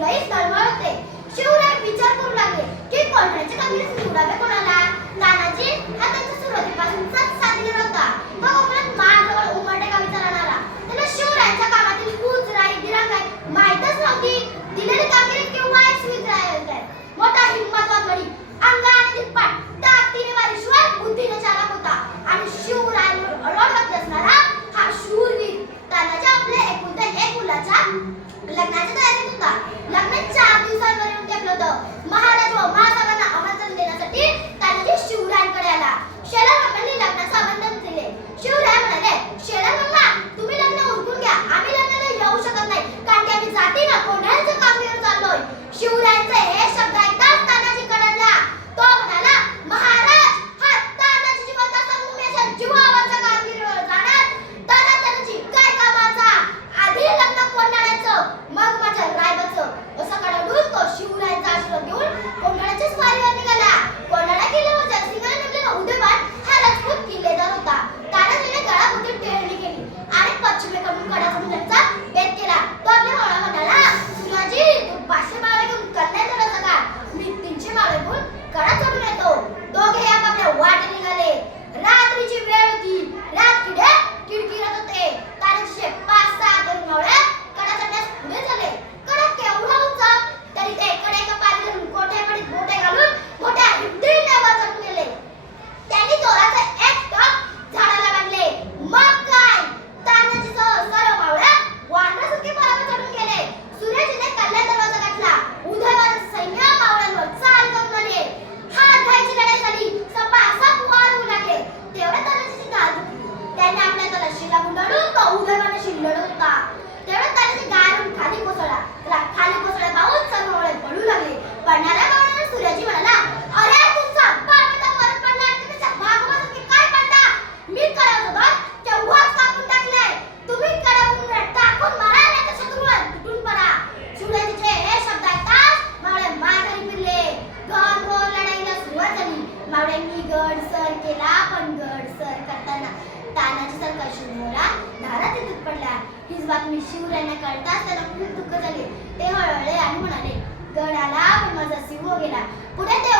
तुलाही तळमळते शिवराय विचार करू लागले की कोणाचे काँग्रेस निवडावे कोणाला? नानाजी हा त्यांच्या सुरुवातीपासूनचाच होता. तो जवळ माळजवळ का विचारला राहणारा त्याला शिवरायाच्या कामातील कूच राई गिराकाय माहीतच नव्हती. दिलेली कामगिरी मोठा हिंमतवान वडी अंगाने दिलपाट ताकदीने वारीशिवाय बुद्धीने चालक होता. आणि शिवरायांवर अडवड असणारा हा आपले लग्नाच्या तयारीत होता. तानाजी सारखा शिवमोरा धारा ते पडला. हीच बातमी शिवरायांना कळता त्याला खूप दुःख झाले. ते हळहळले आणि म्हणाले गडाला पण माझा सिंह गेला. पुढे ते